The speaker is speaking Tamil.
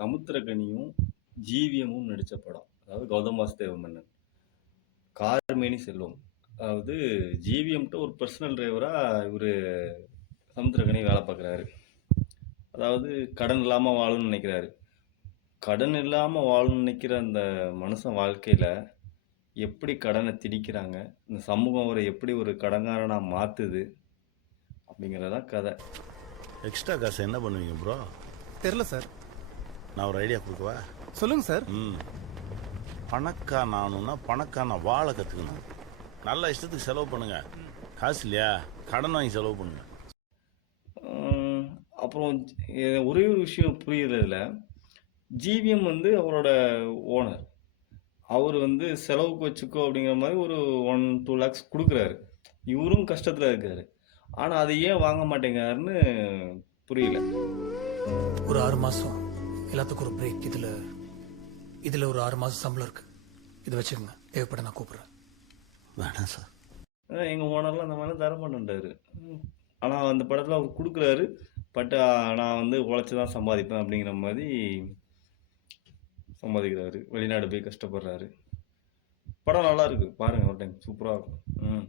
சமுத்திரக்கனியும், ஜிவிஎம்மும் நடிச்ச படம். அதாவது கௌதம் வாசுதேவ மேனன். கார்மேனி செல்வம். அதாவது ஜிவிஎம்ட்ட ஒரு பர்சனல் டிரைவரா இவரு சமுத்திரக்கனி வேலை பார்க்குறாரு. அதாவது கடன் இல்லாம வாழணும்னு நினைக்கிறாரு. கடன் இல்லாம வாழணும்னு நினைக்கிற அந்த மனுஷன் வாழ்க்கையில எப்படி கடனை திணிக்கிறாங்க, இந்த சமூகம் அவரை எப்படி ஒரு கடன்காரனா மாத்துது அப்படிங்கிறதான் கதை. எக்ஸ்ட்ரா காசு என்ன பண்ணுவீங்க ப்ரோ? தெரியல சார். நான் ஒரு ஐடியா கொடுக்கவா? சொல்லுங்க சார். பணக்காரன் ஆகணும்னா பணக்காரனை வாழ கற்றுக்கணும். நல்ல இஷ்டத்துக்கு செலவு பண்ணுங்க. காசு இல்லையா, கடன் வாங்கி செலவு பண்ணுங்க. அப்புறம் ஒரே ஒரு விஷயம் புரியுறதுல, ஜிவிஎம் வந்து அவரோட ஓனர். அவர் வந்து செலவுக்கு வச்சுக்கோ அப்படிங்கிற மாதிரி ஒரு 1-2 lakhs கொடுக்குறாரு. இவரும் கஷ்டத்தில் இருக்காரு. ஆனால் அதை ஏன் வாங்க மாட்டேங்கிறாருன்னு புரியல. ஒரு 6 மாசம் எல்லாத்துக்கும் ஒரு பிரேக். இதுல ஒரு 6 மாசம் சம்பளம் இருக்கு. இதை வச்சுக்கோங்க, தேவைப்பட நான் கூப்பிடுறேன். வேணாம் சார். எங்கள் ஓனர்லாம் அந்த மாதிரிலாம் தர மாட்டேன்றாரு. ஆனால் அந்த படத்தில் அவர் கொடுக்குறாரு. பட் நான் வந்து உழைச்சி தான் சம்பாதிப்பேன் அப்படிங்கிற மாதிரி சம்பாதிக்கிறாரு. வெளிநாடு போய் கஷ்டப்படுறாரு. படம் நல்லா இருக்கு, பாருங்க ஒரு டைம், சூப்பராக இருக்கும்.